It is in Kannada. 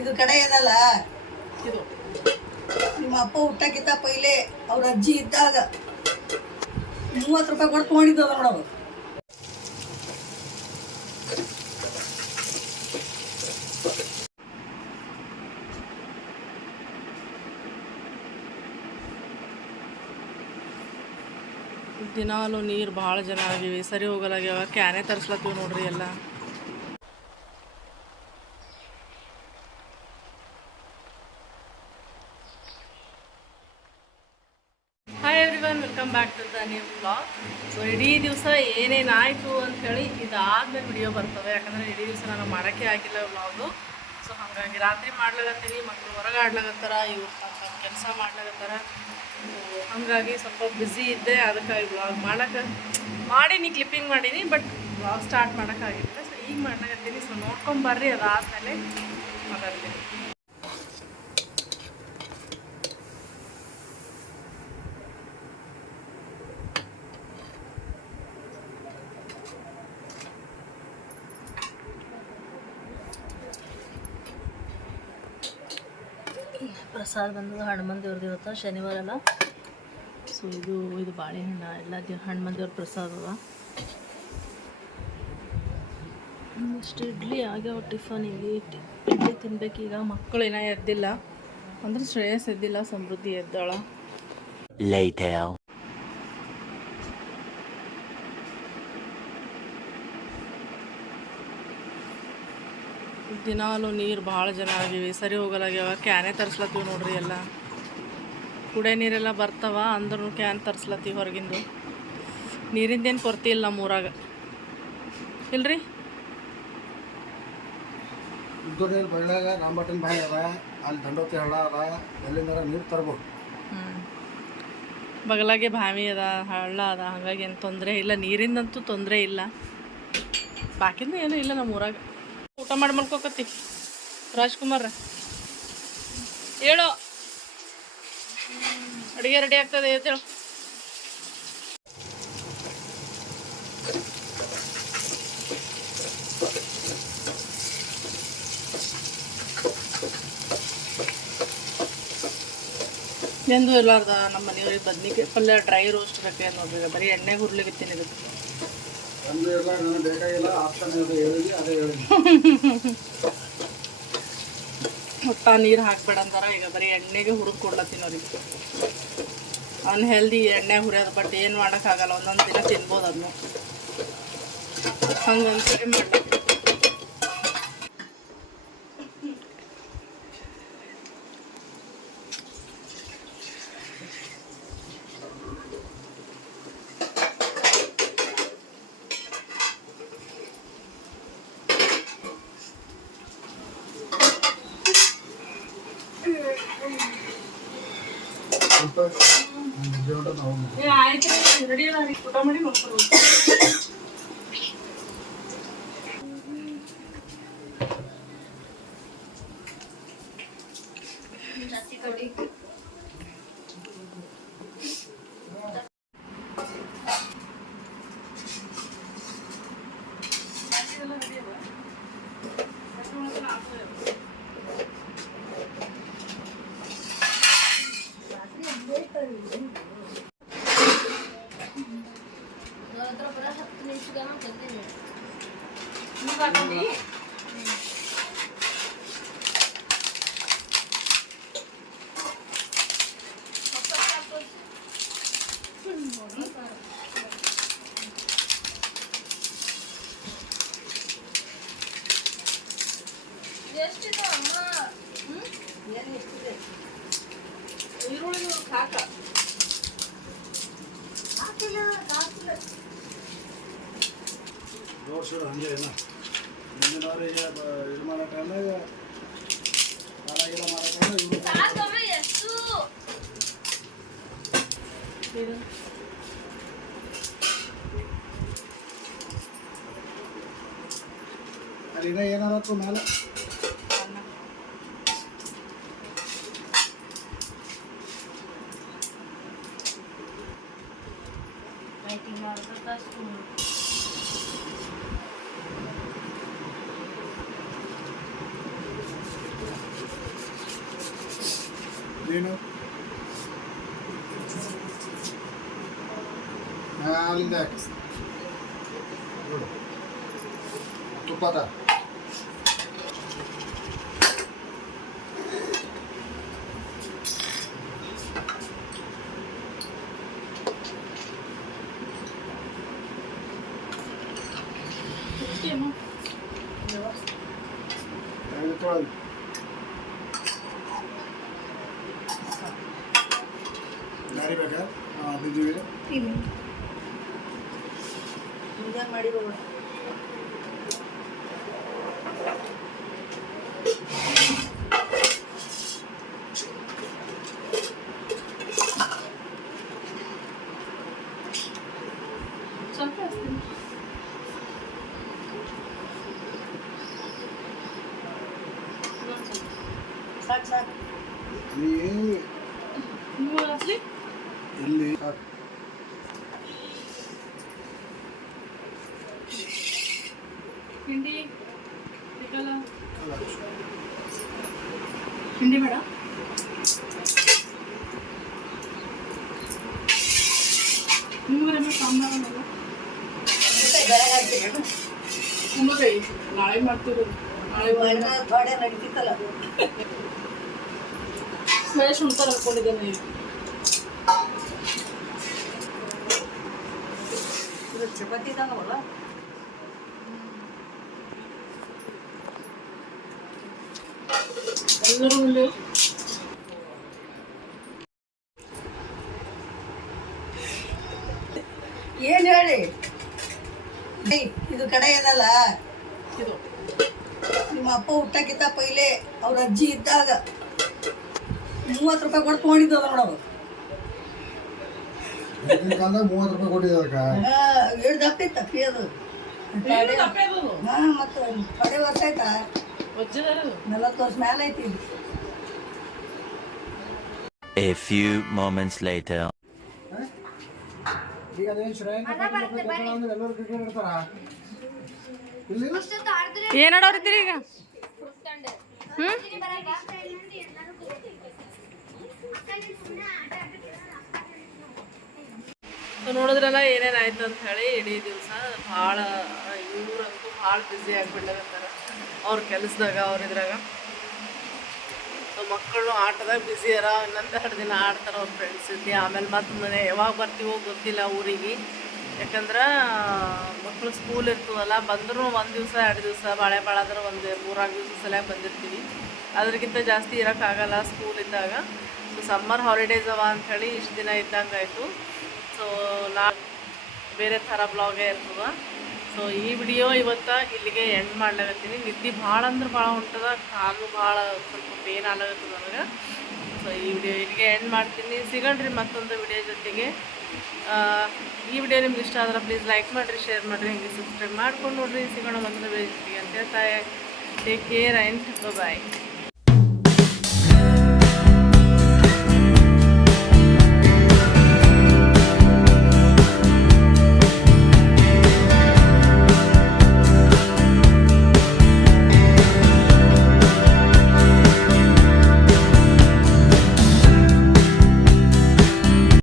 ಇದು ಕಡೆ ಏನಲ್ಲ? ಇದು ನಿಮ್ಮ ಅಪ್ಪ ಹುಟ್ಟಕ್ಕಿಂತ ಪೈಲೆ ಅವ್ರ ಅಜ್ಜಿ ಇದ್ದಾಗ ಮೂವತ್ತು ರೂಪಾಯಿ ಕೊಟ್ಟು ತೊಗೊಂಡಿದ್ದದ ನೋಡವು ದಿನಾಲು ನೀರು ಭಾಳ ಜನ ಆಗಿವೆ. ಸರಿ ಹೋಗಲಾಗ್ಯಾವ ಕ್ಯಾನೆ ತರಿಸ್ಲತ್ತೀವಿ ನೋಡ್ರಿ ಎಲ್ಲ. Hi everyone welcome back to the new blog so ಇಡೀ ದಿವಸ ಏನೇನಾಯಿತು ಅಂಥೇಳಿ ಇದಾದ್ಮೇಲೆ ವಿಡಿಯೋ ಬರ್ತವೆ. ಯಾಕಂದರೆ ಇಡೀ ದಿವಸ ನಾನು ಮಾಡೋಕ್ಕೆ ಆಗಿಲ್ಲ ಬ್ಲಾಗು ಸೊ ಹಾಗಾಗಿ ರಾತ್ರಿ ಮಾಡ್ಲಾಗತ್ತೀನಿ ಮಕ್ಕಳು ಹೊರಗೆ ಆಡ್ಲಾಗತ್ತಾರ ಇವ್ರು ಕೆಲಸ ಮಾಡ್ಲಾಗತ್ತಾರ ಹಾಗಾಗಿ ಸ್ವಲ್ಪ ಬ್ಯುಸಿ ಇದ್ದೆ, ಅದಕ್ಕಾಗಿ ಬ್ಲಾಗ್ ಮಾಡೋಕ್ಕೆ ಮಾಡೀನಿ ಕ್ಲಿಪ್ಪಿಂಗ್ ಮಾಡೀನಿ ಬಟ್ ಬ್ಲಾಗ್ ಸ್ಟಾರ್ಟ್ ಮಾಡೋಕ್ಕಾಗಿಲ್ಲ ಸೊ ಈಗ ಮಾಡ್ಲಾಗತ್ತೀನಿ ಸೊ ನೋಡ್ಕೊಂಬರ್ರಿ ಅದಾದಮೇಲೆ ಮಾತಾಡ್ತೀನಿ. ಪ್ರಸಾದ ಬಂದದ ಹನುಮನ್ ದೇವ್ರದ್ದು ಇವತ್ತು, ಶನಿವಾರ ಅಲ್ಲ. ಸೊ ಇದು ಇದು ಬಾಳೆಹಣ್ಣ, ಎಲ್ಲ ದೇವ್ ಹನುಮನ್ ದೇವ್ರ ಪ್ರಸಾದ ಅದ. ಇಷ್ಟು ಇಡ್ಲಿ ಆಗ್ಯಾವ ಟಿಫನಿಗೆ ಇಡ್ಲಿ ತಿನ್ಬೇಕೀಗ ಮಕ್ಕಳು ಏನೋ ಎದ್ದಿಲ್ಲ. ಅಂದ್ರೆ ಶ್ರೇಯಸ್ ಎದ್ದಿಲ್ಲ, ಸಮೃದ್ಧಿ ಎದ್ದಾಳ. ದಿನಾಲು ನೀರು ಭಾಳ ಜನ ಆಗಿವಿ. ಸರಿ ಹೋಗಲಾಗ್ಯಾವ. ಕ್ಯಾನೆ ತರಿಸ್ಲತ್ತೀವಿ ನೋಡ್ರಿ ಎಲ್ಲ. ಕುಡಿಯೋ ನೀರೆಲ್ಲ ಬರ್ತಾವ ಅಂದ್ರೂ ಕ್ಯಾನ್ ತರಿಸ್ಲತ್ತೀವಿ ಹೊರಗಿಂದು. ನೀರಿಂದೇನು ಕೊರತೆ ಇಲ್ಲ ನಮ್ಮೂರಾಗ ಇಲ್ರಿ? ಉದ್ದೂರಿನಲ್ಲಿ ಬಳ್ಳಾಗ ರಾಮಬಟ್ಟನ ಬಾಯಿ ಅದ ಅಲ್ಲಿ ದಂಡೋತಿ ಹಳ್ಳ ಅದ ಎಲ್ಲಿಂದಾರ ನೀರು ತರ್ಬೋದು. ಹ್ಞೂ ಬಗಲಾಗೆ ಬಾವಿ ಅದ ಹಳ್ಳ ಅದ ಹಾಗಾಗಿ ಏನು ತೊಂದರೆ ಇಲ್ಲ. ನೀರಿಂದಂತೂ ತೊಂದರೆ ಇಲ್ಲ. ಬಾಕಿಂದ ಏನೂ ಇಲ್ಲ ನಮ್ಮ ಊರಾಗ. ಊಟ ಮಾಡಿ ಮಲ್ಕೋಕತ್ತಿ. ರಾಜ್ಕುಮಾರ. ಹೇಳು. ಅಡುಗೆ ರೆಡಿ ಆಗ್ತದೆ, ಹೇಳು ಎಂದು ಇರಲಾರ್ದ ನಮ್ಮ ಮನೆಯವ್ರಿಗೆ ಬದ್ನಿಕಾಯಿ ಪಲ್ಯ ಡ್ರೈ ರೋಸ್ಟ್ ಬೇಕು ನೋಡ್ರಿ, ಬರೀ ಎಣ್ಣೆ ಹುರ್ಲಿಕ್ಕೆ ಇದಕ್ಕೆ. ಒಂದು ಒಟ್ಟ ನೀರು ಹಾಕ್ಬೇಡ ಅಂತಾರ ಈಗ ಬರೀ ಎಣ್ಣೆಗೆ ಹುರಿದು ಕೊಡ್ಲತ್ತೀನಿ ಅವ್ರಿಗೆ ಅನ್ಹೆಲ್ದಿ ಎಣ್ಣೆ ಹುರಿಯೋದು ಬಟ್ ಏನು ಮಾಡೋಕ್ಕಾಗಲ್ಲ. ಒಂದೊಂದು ದಿನ ತಿನ್ಬೋದು ಅದನ್ನು ಹಂಗೊಂದು ಏ ಆಯ್ತು ರೆಡಿ ಊಟ ಮಾಡಿ ನೋಡ್ಕೊಂಡು ಈರುಳ್ಳಿ ಸಾಕ ಜೋಡ್ಸಿಡು ಹಂಗೆ ಏನ ಮುಂದಿನವರಿಗೆ ಇದು ಮಾಡೋ ಟೈಮ್ನಾಗ ಸಾಲ ಗೀಲ ಮಾಡೋ ಟೈಮ್ನಾಗ ಇವರು ಅಲ್ಲಿ ಇನ್ನೂ ಏನಾರತ್ತು ಮೇಲೆ Dino. Nakakalin dahil. Ito pa ta. ದಾರಿ ಬೇಕಾ ಬಿದ್ದೀವಿ ಇಲ್ಲ ಮುಂಜಾನೆ ಮಾಡಿ ಹೋಗೋಣ ಸ್ವಲ್ಪ ಹಚ್ತೀನಿ. ಇನ್ನೊಂದ್ ಸ್ವಲ್ಪ. ಸಾಕು ಸಾಕು ನೀ ನೀವು ಹಚ್ಲಿ? ಎಲ್ಲಿ ಸಾಕು. ಹಿಂಡಿ ಬೇಕಲ್ಲ? ಅಲ್ಲ, ಹಿಂಡಿ ಬೇಡ ನಿಮ್ಗೆ ಸಾಂಬಾರು ಮತ್ತೆ ಬೆಳಗ್ಗೆ ಹಾಕ್ತೀನಿ ಕುಂಬಳಕಾಯಿ ನಾಳೆ ಮಾಡ್ತಿರೋದು ನಾಳೆ ಮಾಡಿದ್ರೆ ಥೋಡೆ ನಡೀತಿತ್ತಲ್ಲ ಫ್ರೆಶ್ ಉಣ್ತಾರೆ ಅನ್ಕೊಂಡಿದ್ದೇನೆ ಇದು ಚಪಾತಿ ಏನು ಹೇಳಿ? ಇದು ಕಡೆ ಏನಲ್ಲ? ನಿಮ್ಮ ಅಪ್ಪ ಹುಟ್ಟಕ್ಕಿಂತ ಪೈಲೆ ಅವ್ರ ಅಜ್ಜಿ ಇದ್ದಾಗ ಮೂವತ್ತು ರೂಪಾಯಿ ಕೊಟ್ಟು ತೊಗೊಂಡಿದ್ದು ನೋಡೋದು ಈಗಿನ ಕಾಲದಾಗ ಮೂವತ್ತು ರೂಪಾಯಿ ಕೊಟ್ಟಿದ್ದೆ ಅದಕ್ಕೆ. ಅದು. ಹಾಂ ಮತ್ತು ಥೋಡೆ ವರ್ಷ ಆಯ್ತಾ? ವಜ್ಜದಾರ ನಲವತ್ತು ವರ್ಷ ಮೇಲೆ ಐತಿ ಇಲ್ಲಿ. A few moments later. ಈಗ ಅದೇನು ಶ್ರೇಯಾಂಕ ಅಂದ್ರೆ ಎಲ್ಲರೂ ಕ್ರಿಕೆಟ್ ಆಡ್ತಾರ? ಇಲ್ಲಿ ಏನ್ ಆಡೋರಿದ್ದೀರಿ ಈಗ? ಸೊ ನೋಡಿದ್ರಲ್ಲ ಏನೇನಾಯ್ತು ಅಂತ ಹೇಳಿ ಇಡೀ ದಿವಸ ಭಾಳ ಇವ್ರಂತೂ ಭಾಳ ಬ್ಯುಸಿ ಆಗಿಬಿಡ್ಲಾಗತ್ತಾರ ಅವ್ರ ಕೆಲಸದಾಗ, ಅವ್ರ ಇದ್ರಾಗ. ಸೊ ಮಕ್ಕಳು ಆಟದಾಗ ಬ್ಯುಸಿ ಅರ, ಇನ್ನೊಂದು ಎರಡು ದಿನ ಆಡ್ತಾರೆ ಅವ್ರ ಫ್ರೆಂಡ್ಸ್ ಜೊತೆ. ಆಮೇಲೆ ಮತ್ತೆ ಮನೆ, ಯಾವಾಗ ಬರ್ತೀವೋ ಗೊತ್ತಿಲ್ಲ ಊರಿಗೆ. ಯಾಕಂದ್ರೆ ಮಕ್ಕಳು ಸ್ಕೂಲ್ ಇರ್ತದಲ್ಲ ಬಂದರೂ ಒಂದು ದಿವಸ, ಎರಡು ದಿವಸ, ಬಾಳೆ ಆದ್ರೆ ಒಂದು ಮೂರಾರು ದಿವಸ ಸಲ ಬಂದಿರ್ತೀವಿ. ಅದಕ್ಕಿಂತ ಜಾಸ್ತಿ ಇರೋಕ್ಕಾಗಲ್ಲ ಸ್ಕೂಲ್ ಇದ್ದಾಗ. ಸೊ ಸಮ್ಮರ್ ಹಾಲಿಡೇಸ್ ಅವ ಅಂಥೇಳಿ ಇಷ್ಟು ದಿನ ಇದ್ದಂಗೆ ಆಯಿತು. ಸೊ ನಾ ಬೇರೆ ಥರ ಬ್ಲಾಗೇ ಇರ್ತದ. ಸೊ ಈ ವಿಡಿಯೋ ಇವತ್ತು ಇಲ್ಲಿಗೆ ಎಂಡ್ ಮಾಡ್ಲಾಗತ್ತೀನಿ ನಿದ್ದೆ ಭಾಳ ಅಂದ್ರೆ ಭಾಳ ಹೊಂಟದ ಕಾಲು ಭಾಳ ಸ್ವಲ್ಪ ಪೇನ್ ಆಗ್ಲಾಗತ್ತದ ನನಗೆ. ಸೊ ಈ ವಿಡಿಯೋ ಇಲ್ಲಿಗೆ ಎಂಡ್ ಮಾಡ್ತೀನಿ. ಸಿಗಣ್ರಿ ಮತ್ತೊಂದು ವಿಡಿಯೋ ಜೊತೆಗೆ. ಈ ವಿಡಿಯೋ ನಿಮ್ಗೆ ಇಷ್ಟ ಆದ್ರೆ ಪ್ಲೀಸ್ ಲೈಕ್ ಮಾಡಿರಿ ಶೇರ್ ಮಾಡಿರಿ, ಹಿಂಗೆ ಸಬ್ಸ್ಕ್ರೈಬ್ ಮಾಡ್ಕೊಂಡು ನೋಡಿರಿ. ಸಿಗೋಣ ಮತ್ತೊಂದು ವಿಡಿಯೋ ಜೊತೆಗೆ ಅಂತ ಹೇಳ್ತಾ ಟೇಕ್ ಕೇರ್ ಆ್ಯಂಡ್ ಬಾಯ್